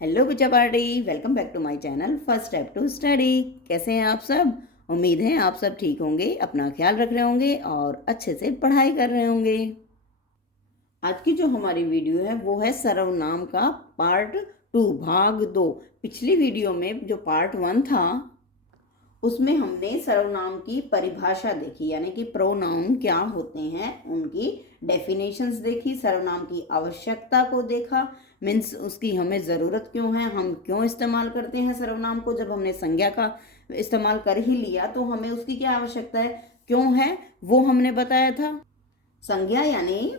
Hello बच्चा party, welcome back to my channel first step to study. कैसे हैं आप सब? उम्मीद है आप सब ठीक होंगे, अपना ख्याल रख रहे होंगे और अच्छे से पढ़ाई कर रहे होंगे। आज की जो हमारी वीडियो है वो है सर्वनाम का पार्ट 2 भाग 2। पिछली वीडियो में जो पार्ट 1 था उसमें हमने सर्वनाम की परिभाषा देखी, यानी कि प्रोनाउन क्या होते हैं, उनकी डेफिनेशंस देखी, सर्वनाम की आवश्यकता को देखा, मीन्स उसकी हमें ज़रूरत क्यों है, हम क्यों इस्तेमाल करते हैं सर्वनाम को। जब हमने संज्ञा का इस्तेमाल कर ही लिया तो हमें उसकी क्या आवश्यकता है, क्यों है, वो हमने बताया था। संज्ञा यानी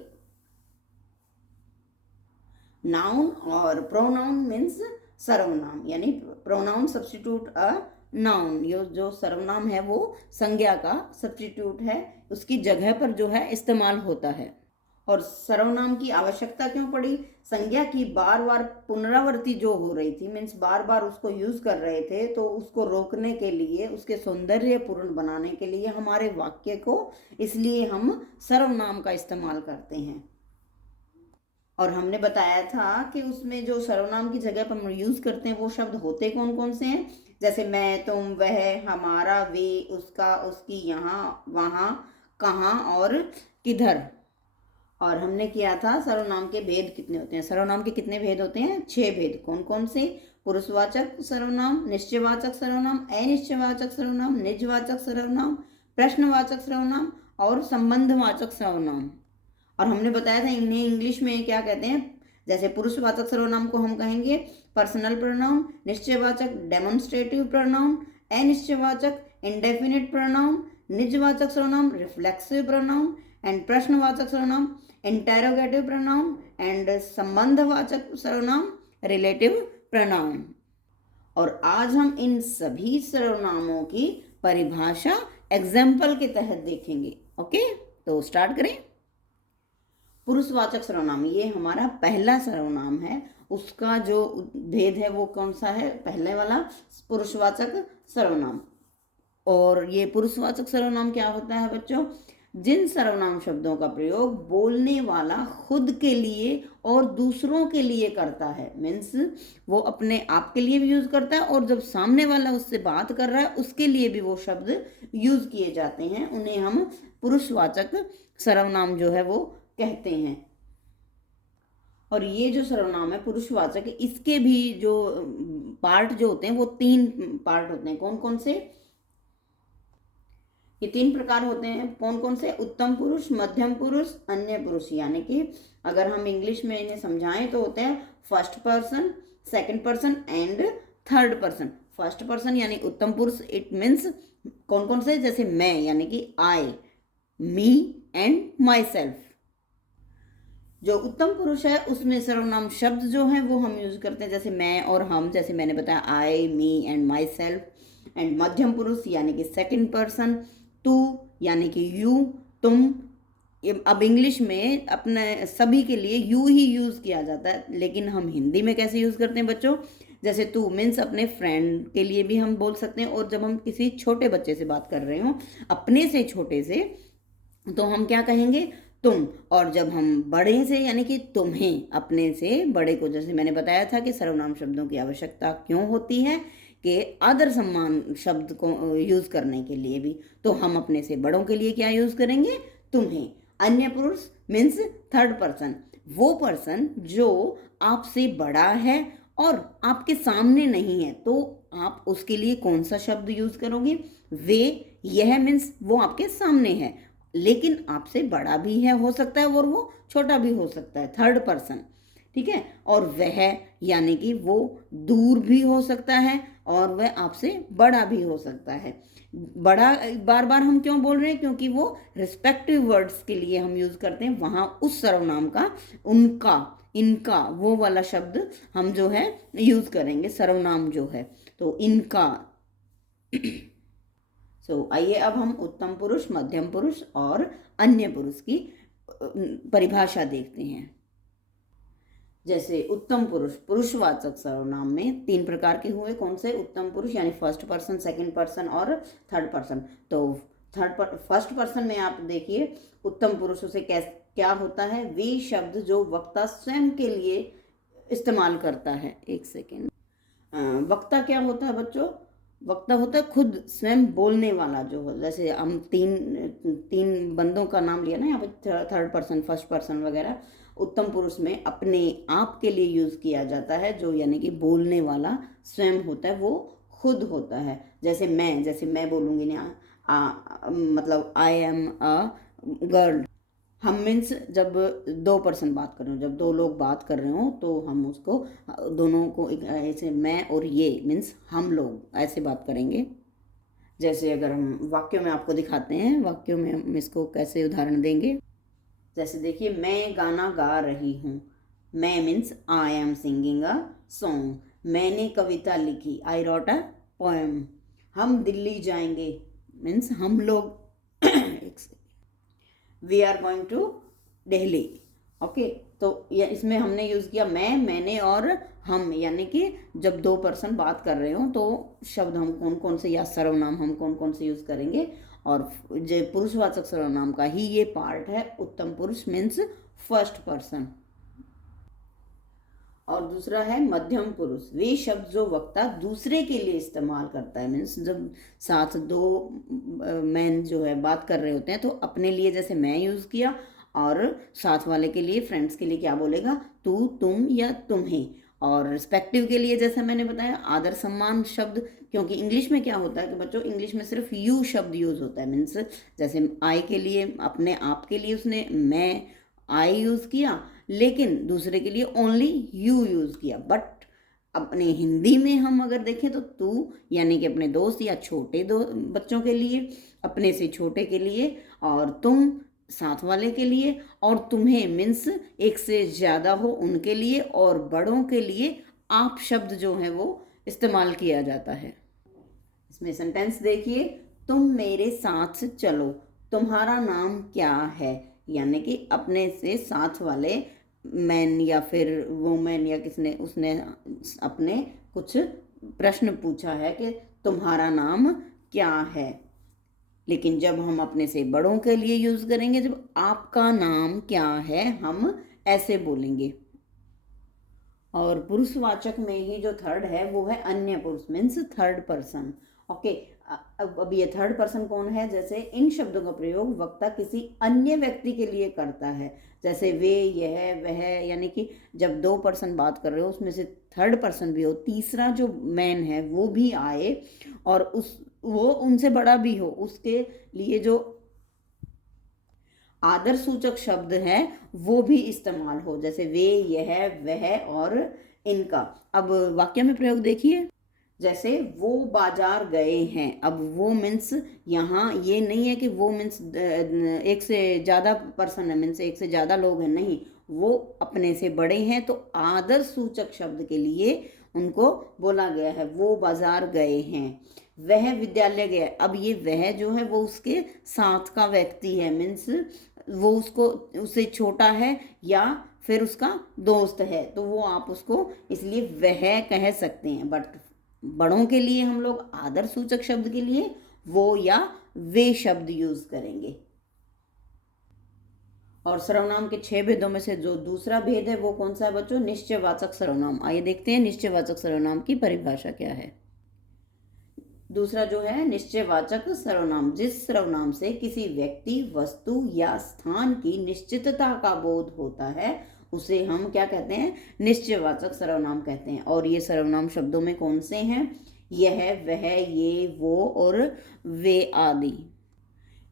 नाउन और प्रोनाउन मीन्स सर्वनाम, यानी प्रोनाउन सब्स्टिट्यूट अ नाउन। ये जो सर्वनाम है वो संज्ञा का सब्स्टिट्यूट है, उसकी जगह पर जो है इस्तेमाल होता है। और सर्वनाम की आवश्यकता क्यों पड़ी? संज्ञा की बार बार पुनरावृत्ति जो हो रही थी, मीन्स बार बार उसको यूज कर रहे थे, तो उसको रोकने के लिए, उसके सौंदर्यपूर्ण बनाने के लिए हमारे वाक्य को, इसलिए हम सर्वनाम का इस्तेमाल करते हैं। और हमने बताया था कि उसमें जो सर्वनाम की जगह पर हम यूज करते हैं वो शब्द होते कौन कौन से हैं, जैसे मैं, तुम, वह, हमारा, वे, उसका, उसकी, यहाँ, वहाँ, कहाँ और किधर। और हमने किया था सर्वनाम के भेद कितने होते हैं। सर्वनाम के कितने भेद होते हैं? 6 भेद। कौन कौन से? पुरुषवाचक सर्वनाम, निश्चयवाचक सर्वनाम, अनिश्चयवाचक सर्वनाम, निजवाचक सर्वनाम, प्रश्नवाचक सर्वनाम और संबंधवाचक सर्वनाम। और हमने बताया था इन्हें इंग्लिश में क्या कहते हैं। जैसे पुरुषवाचक सर्वनाम को हम कहेंगे पर्सनल प्रोनाउन, निश्चयवाचक डेमोन्स्ट्रेटिव प्रोनाउन, अनिश्चयवाचक इंडेफिनिट प्रोनाउन, निजवाचक सर्वनाम रिफ्लेक्सिव प्रोनाउन एंड प्रश्नवाचक सर्वनाम इंटेरोगेटिव प्रोनाउन एंड संबंधवाचक सर्वनाम रिलेटिव प्रोनाउन। और आज हम इन सभी सर्वनामों की परिभाषा एग्जाम्पल के तहत देखेंगे। ओके, तो स्टार्ट करें। पुरुषवाचक सर्वनाम, ये हमारा पहला सर्वनाम है। उसका जो भेद है वो कौन सा है? पहले वाला पुरुषवाचक सर्वनाम। और ये पुरुषवाचक सर्वनाम क्या होता है बच्चों? जिन सर्वनाम शब्दों का प्रयोग बोलने वाला खुद के लिए और दूसरों के लिए करता है, मीन्स वो अपने आप के लिए भी यूज करता है और जब सामने वाला उससे बात कर रहा है उसके लिए भी वो शब्द यूज किए जाते हैं, उन्हें हम पुरुषवाचक सर्वनाम जो है वो कहते हैं। और ये जो सर्वनाम है पुरुषवाचक, इसके भी जो पार्ट जो होते हैं वो 3 पार्ट होते हैं। कौन कौन से? ये 3 प्रकार होते हैं। कौन कौन से? उत्तम पुरुष, मध्यम पुरुष, अन्य पुरुष। यानी कि अगर हम इंग्लिश में इन्हें समझाएं तो होते हैं first person, second person and third person. First person यानी उत्तम पुरुष, इट मीन्स कौन कौन से? जैसे मैं यानी कि आई, मी एंड माई सेल्फ। जो उत्तम पुरुष है उसमें सर्वनाम शब्द जो है वो हम यूज करते हैं, जैसे मैं और हम, जैसे मैंने बताया I, me and myself. And मध्यम पुरुष यानी कि सेकंड पर्सन, तू यानी कि यू, तुम। अब इंग्लिश में अपने सभी के लिए यू ही यूज किया जाता है, लेकिन हम हिंदी में कैसे यूज करते हैं बच्चों? जैसे तू मीन्स अपने फ्रेंड के लिए भी हम बोल सकते हैं, और जब हम किसी छोटे बच्चे से बात कर रहे हो, अपने से छोटे से, तो हम क्या कहेंगे? तुम। और जब हम बड़े से यानी कि तुम्हें, अपने से बड़े को, जैसे मैंने बताया था कि सर्वनाम शब्दों की आवश्यकता क्यों होती है, कि आदर सम्मान शब्द को यूज करने के लिए भी, तो हम अपने से बड़ों के लिए क्या यूज करेंगे? तुम्हें। अन्य पुरुष मीन्स थर्ड पर्सन, वो पर्सन जो आपसे बड़ा है और आपके सामने नहीं है, तो आप उसके लिए कौन सा शब्द यूज करोगे? वे। यह मीन्स वो आपके सामने है लेकिन आपसे बड़ा भी है, हो सकता है, और वो छोटा भी हो सकता है, थर्ड पर्सन। ठीक है। और वह यानी कि वो दूर भी हो सकता है और वह आपसे बड़ा भी हो सकता है। बड़ा बार बार हम क्यों बोल रहे हैं? क्योंकि वो रिस्पेक्टिव वर्ड्स के लिए हम यूज करते हैं, वहां उस सर्वनाम का, उनका, इनका, वो वाला शब्द हम जो है यूज करेंगे, सर्वनाम जो है, तो इनका। आइए अब हम उत्तम पुरुष, मध्यम पुरुष और अन्य पुरुष की परिभाषा देखते हैं। जैसे उत्तम पुरुष, पुरुषवाचक सर्वनाम में 3 प्रकार के हुए। कौन से? उत्तम पुरुष यानी फर्स्ट पर्सन, सेकंड पर्सन और थर्ड पर्सन। तो फर्स्ट पर्सन में आप देखिए उत्तम पुरुषों से क्या होता है? वे शब्द जो वक्ता स्वयं के लिए इस्तेमाल करता है। एक सेकेंड। वक्ता क्या होता है बच्चों? वक्ता होता है खुद स्वयं बोलने वाला जो हो। जैसे हम तीन तीन बंदों का नाम लिया ना यहाँ पे, थर्ड पर्सन, फर्स्ट पर्सन वगैरह। उत्तम पुरुष में अपने आप के लिए यूज किया जाता है, जो यानी कि बोलने वाला स्वयं होता है, वो खुद होता है। जैसे मैं बोलूँगी ना, मतलब आई एम अ गर्ल। हम मीन्स जब दो पर्सन बात कर रहे हो, जब दो लोग बात कर रहे हो, तो हम उसको दोनों को ऐसे मैं और ये मीन्स हम लोग ऐसे बात करेंगे। जैसे अगर हम वाक्यों में आपको दिखाते हैं, वाक्यों में हम इसको कैसे उदाहरण देंगे। जैसे देखिए, मैं गाना गा रही हूँ। मैं means I am singing a song. मैंने कविता लिखी, आई रॉट अ पोएम। हम दिल्ली जाएंगे मीन्स हम लोग we are going to Delhi. Okay, तो ये इसमें हमने यूज़ किया मैं, मैंने और हम, यानी कि जब दो पर्सन बात कर रहे हो तो शब्द हम कौन कौन से, या सर्वनाम हम कौन कौन से यूज़ करेंगे। और जो पुरुषवाचक सर्वनाम का ही ये पार्ट है उत्तम पुरुष मीन्स फर्स्ट पर्सन। और दूसरा है मध्यम पुरुष। वे शब्द जो वक्ता दूसरे के लिए इस्तेमाल करता है, मीन्स जब साथ दो मैन जो है बात कर रहे होते हैं, तो अपने लिए जैसे मैं यूज़ किया, और साथ वाले के लिए, फ्रेंड्स के लिए क्या बोलेगा, तू, तुम या तुम्हें। और रिस्पेक्टिव के लिए जैसे मैंने बताया आदर सम्मान शब्द, क्योंकि इंग्लिश में क्या होता है कि बच्चों, इंग्लिश में सिर्फ यू शब्द यूज़ होता है। मीन्स जैसे आई के लिए, अपने आप के लिए उसने मैं आई यूज़ किया, लेकिन दूसरे के लिए ओनली यू यूज़ किया। बट अपने हिंदी में हम अगर देखें तो तू यानी कि अपने दोस्त या छोटे दो बच्चों के लिए, अपने से छोटे के लिए, और तुम साथ वाले के लिए, और तुम्हें मीन्स एक से ज़्यादा हो उनके लिए, और बड़ों के लिए आप शब्द जो है वो इस्तेमाल किया जाता है। इसमें सेंटेंस देखिए, तुम मेरे साथ चलो, तुम्हारा नाम क्या है। यानी कि अपने से साथ वाले मैन या फिर वुमेन या किसने, उसने अपने कुछ प्रश्न पूछा है कि तुम्हारा नाम क्या है। लेकिन जब हम अपने से बड़ों के लिए यूज़ करेंगे, जब आपका नाम क्या है, हम ऐसे बोलेंगे। और पुरुषवाचक में ही जो थर्ड है वो है अन्य पुरुष मीन्स थर्ड पर्सन। ओके, अब ये थर्ड पर्सन कौन है? जैसे इन शब्दों का प्रयोग वक्ता किसी अन्य व्यक्ति के लिए करता है, जैसे वे, यह, वह, यानी कि जब दो पर्सन बात कर रहे हो उसमें से थर्ड पर्सन भी हो, तीसरा जो मैन है वो भी आए, और वो उनसे बड़ा भी हो, उसके लिए जो आदर सूचक शब्द है वो भी इस्तेमाल हो, जैसे वे, यह, वह और इनका। अब वाक्य में प्रयोग देखिए, जैसे वो बाजार गए हैं। अब वो मीन्स यहाँ ये नहीं है कि वो मीन्स एक से ज़्यादा पर्सन है, मीन्स एक से ज़्यादा लोग हैं, नहीं, वो अपने से बड़े हैं, तो आदर सूचक शब्द के लिए उनको बोला गया है वो बाजार गए हैं। वह विद्यालय गया, अब ये वह जो है वो उसके साथ का व्यक्ति है, मीन्स वो उसको, उससे छोटा है या फिर उसका दोस्त है, तो वो आप उसको इसलिए वह कह सकते हैं। बट बड़ों के लिए हम लोग आदर सूचक शब्द के लिए वो या वे शब्द यूज करेंगे। और सर्वनाम के 6 भेदों में से जो दूसरा भेद है वो कौन सा है बच्चों? निश्चयवाचक सर्वनाम। आइए देखते हैं निश्चयवाचक सर्वनाम की परिभाषा क्या है। दूसरा जो है निश्चयवाचक सर्वनाम, जिस सर्वनाम से किसी व्यक्ति, वस्तु या स्थान की निश्चितता का बोध होता है उसे हम क्या कहते हैं? निश्चयवाचक सर्वनाम कहते हैं। और ये सर्वनाम शब्दों में कौन से हैं? यह, वह, ये, वो और वे आदि।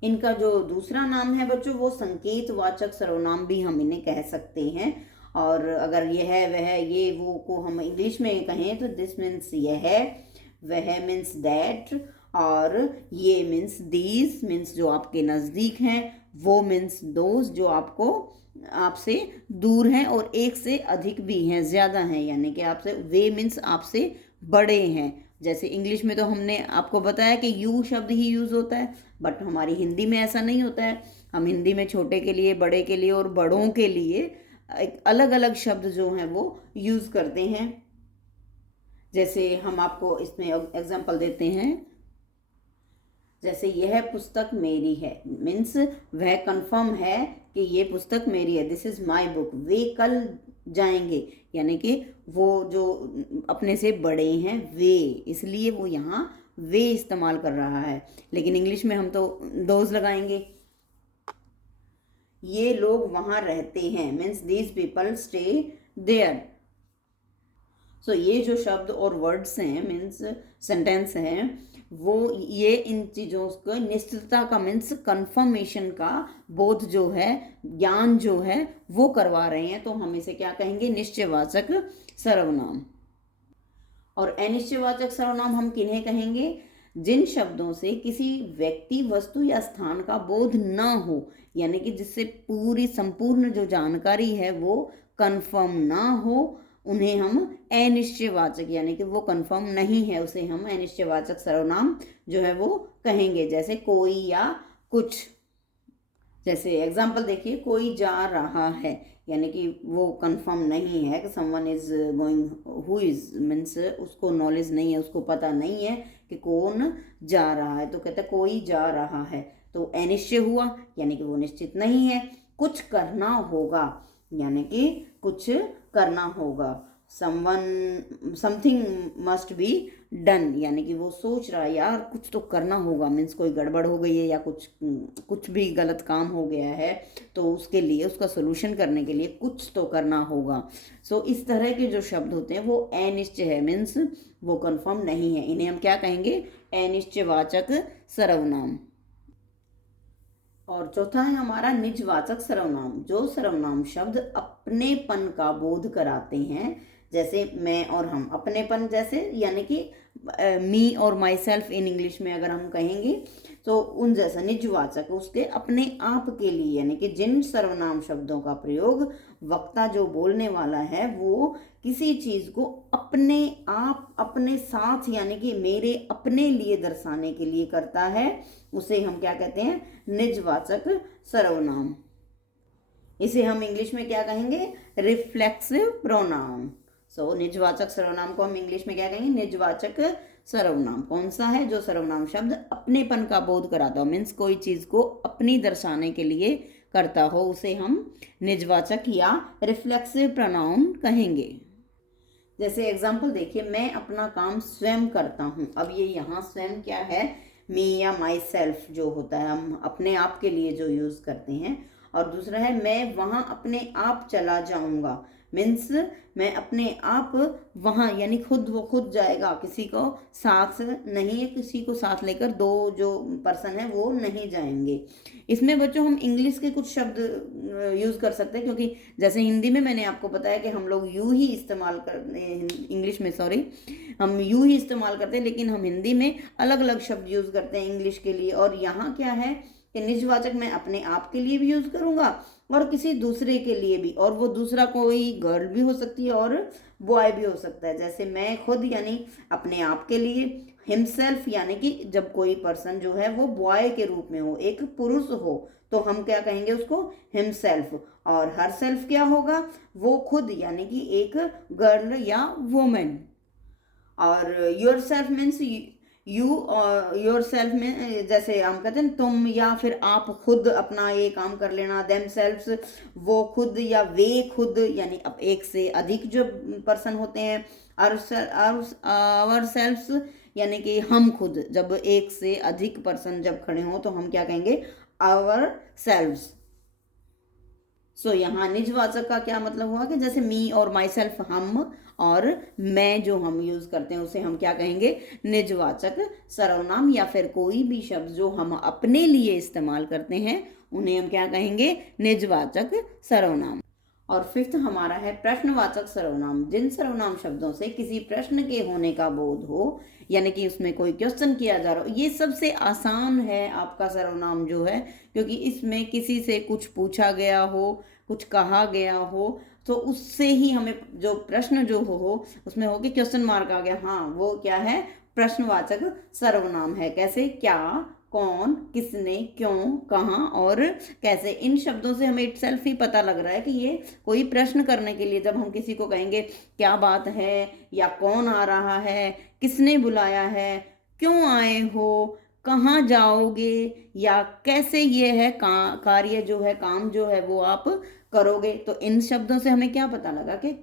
इनका जो दूसरा नाम है बच्चों वो संकेतवाचक सर्वनाम भी हम इन्हें कह सकते हैं। और अगर यह, वह, ये, वो को हम इंग्लिश में कहें तो दिस मीन्स यह, वह मीन्स दैट, और ये मीन्स दीज मीन्स जो आपके नज़दीक हैं, वो मीन्स दोज जो आपसे दूर हैं, और एक से अधिक भी हैं, ज़्यादा हैं, यानी कि आपसे, वे मीन्स आपसे बड़े हैं। जैसे इंग्लिश में तो हमने आपको बताया कि यू शब्द ही यूज़ होता है, बट हमारी हिंदी में ऐसा नहीं होता है। हम हिंदी में छोटे के लिए, बड़े के लिए और बड़ों के लिए एक अलग अलग शब्द जो हैं वो यूज़ करते हैं। जैसे हम आपको इसमें एग्जांपल देते हैं, जैसे यह पुस्तक मेरी है, मीन्स वह कंफर्म है कि ये पुस्तक मेरी है, दिस इज माई बुक। वे कल जाएंगे, यानी कि वो जो अपने से बड़े हैं वे, इसलिए वो यहाँ वे इस्तेमाल कर रहा है। लेकिन इंग्लिश में हम तो दोज लगाएंगे। ये लोग वहाँ रहते हैं, means these people stay there. So ये जो शब्द और वर्ड्स हैं, मीन्स सेंटेंस हैं, वो ये इन चीज़ों को निश्चितता का मीन्स कंफर्मेशन का बोध जो है, ज्ञान जो है वो करवा रहे हैं। तो हम इसे क्या कहेंगे? निश्चयवाचक सर्वनाम। और अनिश्चयवाचक सर्वनाम हम किन्हें कहेंगे? जिन शब्दों से किसी व्यक्ति, वस्तु या स्थान का बोध न हो, यानी कि जिससे पूरी संपूर्ण जो जानकारी है वो कंफर्म ना हो, उन्हें हम अनिश्चयवाचक, यानी कि वो कंफर्म नहीं है, उसे हम अनिश्चयवाचक सर्वनाम जो है वो कहेंगे। जैसे कोई या कुछ। जैसे एग्जाम्पल देखिए, कोई जा रहा है, यानी कि वो कंफर्म नहीं है कि someone is going, who is means उसको नॉलेज नहीं है, उसको पता नहीं है कि कौन जा रहा है, तो कहते हैं कोई जा रहा है। तो अनिश्चय हुआ, यानी कि वो निश्चित नहीं है। कुछ करना होगा, यानी कि कुछ करना होगा। समथिंग मस्ट बी डन, यानी कि वो सोच रहा है यार कुछ तो करना होगा, मीन्स कोई गड़बड़ हो गई है या कुछ भी गलत काम हो गया है, तो उसके लिए, उसका सोल्यूशन करने के लिए कुछ तो करना होगा। सो इस तरह के जो शब्द होते हैं वो अनिश्चय है, मीन्स वो कंफर्म नहीं है। इन्हें हम क्या कहेंगे? अनिश्चयवाचक सर्वनाम। और चौथा है हमारा निजवाचक सर्वनाम। जो सर्वनाम शब्द अपनेपन का बोध कराते हैं, जैसे मैं और हम, अपनेपन जैसे, यानी कि मी और माई सेल्फ इन इंग्लिश में अगर हम कहेंगे तो उन जैसा निजवाचक, उसके अपने आप के लिए, यानी कि जिन सर्वनाम शब्दों का प्रयोग वक्ता जो बोलने वाला है वो किसी चीज को अपने आप, अपने साथ, यानी कि मेरे अपने लिए दर्शाने के लिए करता है, उसे हम क्या कहते हैं? निजवाचक सर्वनाम। इसे हम इंग्लिश में क्या कहेंगे? Reflexive pronoun. सो निजवाचक सर्वनाम को हम इंग्लिश में क्या कहेंगे? निजवाचक सर्वनाम। कौन सा है? जो सर्वनाम शब्द अपनेपन का बोध कराता हो, मीन्स कोई चीज को अपनी दर्शाने के लिए करता हो, उसे हम निजवाचक या रिफ्लेक्सिव प्रोनाउन कहेंगे। जैसे एग्जाम्पल देखिए, मैं अपना काम स्वयं करता हूँ। अब ये यहाँ स्वयं क्या है? मी या माई सेल्फ जो होता है, हम अपने आप के लिए जो यूज करते हैं। और दूसरा है मैं वहाँ अपने आप चला जाऊँगा, मीन्स मैं अपने आप वहाँ, यानी खुद, वो खुद जाएगा, किसी को साथ नहीं है, किसी को साथ लेकर दो जो पर्सन है वो नहीं जाएंगे। इसमें बच्चों हम इंग्लिश के कुछ शब्द यूज़ कर सकते हैं, क्योंकि जैसे हिंदी में मैंने आपको बताया कि हम लोग यू ही इस्तेमाल करते हैं, इंग्लिश में सॉरी, हम यू ही इस्तेमाल करते हैं, लेकिन हम हिंदी में अलग अलग शब्द यूज़ करते हैं इंग्लिश के लिए। और यहाँ क्या है कि निजवाचक मैं अपने आप के लिए भी यूज़ करूँगा और किसी दूसरे के लिए भी, और वो दूसरा कोई गर्ल भी हो सकती है और बॉय भी हो सकता है। जैसे मैं खुद, यानी अपने आप के लिए, हिमसेल्फ, यानी कि जब कोई पर्सन जो है वो बॉय के रूप में हो, एक पुरुष हो, तो हम क्या कहेंगे उसको? हिमसेल्फ। और हर सेल्फ क्या होगा? वो खुद, यानी कि एक गर्ल या वुमेन। और your self means you, your self में जैसे हम कहते हैं तुम या फिर आप खुद अपना ये काम कर लेना, देम सेल्फ्स, वो खुद या वे खुद, यानी अब एक से अधिक जो पर्सन होते हैं। आवर सेल्फ्स, यानी कि हम खुद, जब एक से अधिक पर्सन जब खड़े हों तो हम क्या कहेंगे? आवर सेल्फ्स। सो यहाँ निजवाचक का क्या मतलब हुआ कि जैसे मी और माई सेल्फ हम, और मैं जो हम यूज करते हैं उसे हम क्या कहेंगे? निजवाचक सर्वनाम। या फिर कोई भी शब्द जो हम अपने लिए इस्तेमाल करते हैं उन्हें हम क्या कहेंगे? निजवाचक सर्वनाम। और फिफ्थ हमारा है प्रश्नवाचक सर्वनाम। जिन सर्वनाम शब्दों से किसी प्रश्न के होने का बोध हो, यानी कि उसमें कोई क्वेश्चन किया जा रहा हो। ये सबसे आसान है आपका सर्वनाम जो है, क्योंकि इसमें किसी से कुछ पूछा गया हो, कुछ कहा गया हो, तो उससे ही हमें जो प्रश्न जो हो उसमें हो कि क्वेश्चन मार्क आ गया, हाँ वो क्या है? प्रश्नवाचक सर्वनाम है। कैसे? क्या, कौन, किसने, क्यों, कहाँ और कैसे। इन शब्दों से हमें इटसेल्फ ही पता लग रहा है कि ये कोई प्रश्न करने के लिए, जब हम किसी को कहेंगे क्या बात है, या कौन आ रहा है, किसने बुलाया है, क्यों आए हो, कहाँ जाओगे, या कैसे ये है कार्य जो है, काम जो है वो आप करोगे। तो इन शब्दों से हमें क्या पता लगा कि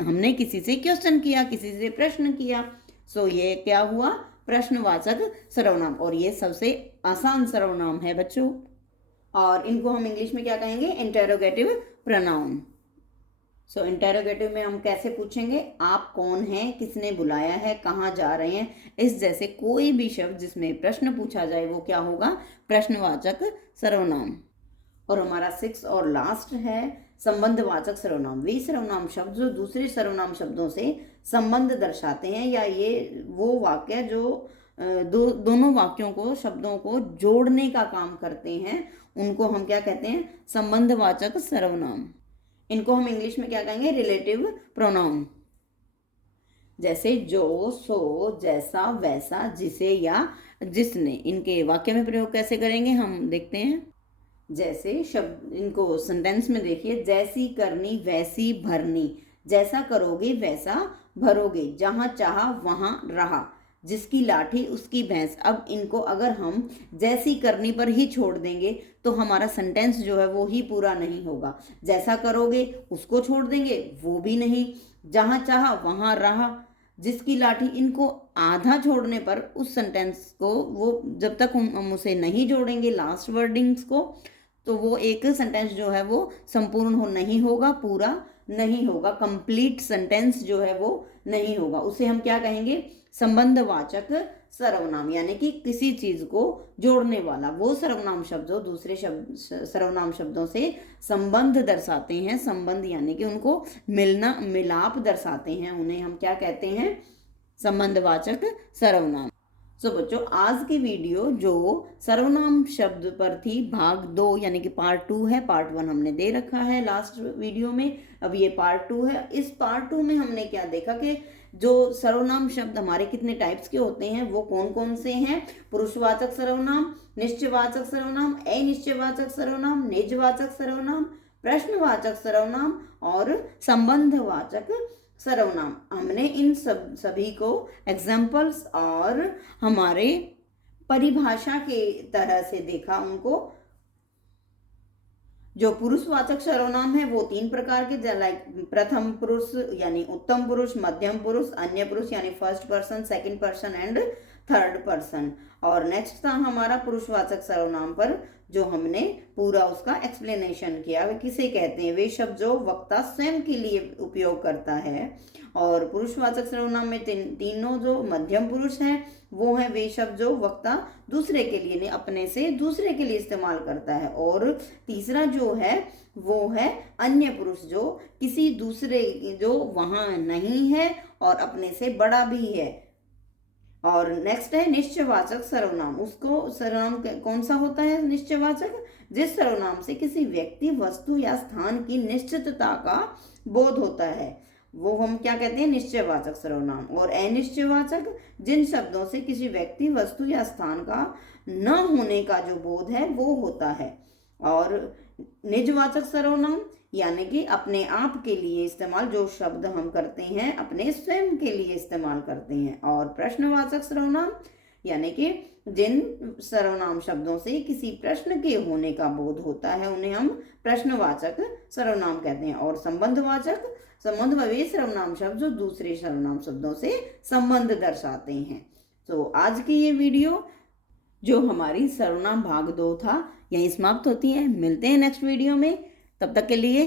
हमने किसी से क्वेश्चन किया, किसी से प्रश्न किया। सो ये क्या हुआ, प्रश्नवाचक सर्वनाम। और ये सबसे आसान सर्वनाम है बच्चों, और इनको हम इंग्लिश में क्या कहेंगे, इंटेरोगेटिव प्रोनाउन। सो इंटेरोगेटिव में हम कैसे पूछेंगे, आप कौन हैं, किसने बुलाया है, कहाँ जा रहे हैं, इस जैसे कोई भी शब्द जिसमें प्रश्न पूछा जाए वो क्या होगा, प्रश्नवाचक सर्वनाम। और हमारा 6 और लास्ट है संबंधवाचक सर्वनाम। वे सर्वनाम शब्द जो दूसरे सर्वनाम शब्दों से संबंध दर्शाते हैं, या ये वो वाक्य जो दोनों वाक्यों को, शब्दों को जोड़ने का काम करते हैं, उनको हम क्या कहते हैं, संबंधवाचक सर्वनाम। इनको हम इंग्लिश में क्या कहेंगे, रिलेटिव प्रोनाउन। जैसे जो, सो, जैसा, वैसा, जिसे या जिसने, इनके वाक्य में प्रयोग कैसे करेंगे हम देखते हैं। जैसे शब्द, इनको सेंटेंस में देखिए, जैसी करनी वैसी भरनी, जैसा करोगे वैसा भरोगे, जहाँ चाहा वहाँ रहा, जिसकी लाठी उसकी भैंस। अब इनको अगर हम जैसी करनी पर ही छोड़ देंगे तो हमारा सेंटेंस जो है वो ही पूरा नहीं होगा। जैसा करोगे उसको छोड़ देंगे, वो भी नहीं, जहाँ चाहा वहाँ रहा, जिसकी लाठी, इनको आधा छोड़ने पर उस सेंटेंस को, वो जब तक हम उसे नहीं जोड़ेंगे लास्ट वर्डिंग्स को, तो वो एक सेंटेंस जो है वो संपूर्ण नहीं होगा, पूरा नहीं होगा, कंप्लीट सेंटेंस जो है वो नहीं होगा। उसे हम क्या कहेंगे, संबंधवाचक सर्वनाम, यानी कि किसी चीज को जोड़ने वाला वो सर्वनाम शब्द जो दूसरे शब्द, सर्वनाम शब्दों से संबंध दर्शाते हैं। संबंध यानी कि उनको मिलना, मिलाप दर्शाते हैं, उन्हें हम क्या कहते हैं, संबंधवाचक सर्वनाम। सो बच्चों, आज की वीडियो जो सर्वनाम शब्द पर थी, भाग 2 यानी कि पार्ट 2 है। पार्ट 1 हमने दे रखा है लास्ट वीडियो में, अब ये पार्ट 2 है। इस पार्ट 2 में हमने क्या देखा कि जो सर्वनाम शब्द हमारे कितने टाइप्स के होते हैं, वो कौन कौन से हैं। पुरुषवाचक सर्वनाम, निश्चयवाचक सर्वनाम, अनिश्चयवाचक सर्वनाम, निजवाचक सर्वनाम, प्रश्नवाचक सर्वनाम और संबंधवाचक सर्वनाम। हमने इन सभी को एग्जाम्पल्स और हमारे परिभाषा के तरह से देखा उनको। जो पुरुषवाचक सर्वनाम है वो 3 प्रकार के, लाइक प्रथम पुरुष यानी उत्तम पुरुष, मध्यम पुरुष, अन्य पुरुष यानी first person, second person and third person. और नेक्स्ट था हमारा पुरुषवाचक सर्वनाम पर जो हमने पूरा उसका एक्सप्लेनेशन किया, वे किसे कहते हैं, वे शब्द जो वक्ता स्वयं के लिए उपयोग करता है। और पुरुषवाचक सर्वनाम में तीनों जो मध्यम पुरुष हैं वो हैं वे शब्द जो वक्ता दूसरे के लिए, नहीं अपने से दूसरे के लिए इस्तेमाल करता है। और तीसरा जो है वो है अन्य पुरुष, जो किसी दूसरे, जो वहाँ नहीं है और अपने से बड़ा भी है। और नेक्स्ट है निश्चयवाचक सर्वनाम। उसको सर्वनाम कौन सा होता है, निश्चयवाचक, जिस सर्वनाम से किसी व्यक्ति, वस्तु या स्थान की निश्चितता का बोध होता है, वो हम क्या कहते हैं, निश्चयवाचक सर्वनाम। और अनिश्चयवाचक, जिन शब्दों से किसी व्यक्ति, वस्तु या स्थान का न होने का जो बोध है वो होता है। और निजवाचक सर्वनाम यानी कि अपने आप के लिए इस्तेमाल, जो शब्द हम करते हैं अपने स्वयं के लिए इस्तेमाल करते हैं। और प्रश्नवाचक सर्वनाम यानी कि जिन सर्वनाम शब्दों से किसी प्रश्न के होने का बोध होता है उन्हें हम प्रश्नवाचक सर्वनाम कहते हैं। और संबंधवाचक, संबंध वे सर्वनाम शब्द जो दूसरे सर्वनाम शब्दों से संबंध दर्शाते हैं। तो आज की ये वीडियो जो हमारी सर्वनाम भाग 2 था यहीं समाप्त होती है। मिलते हैं नेक्स्ट वीडियो में, तब तक के लिए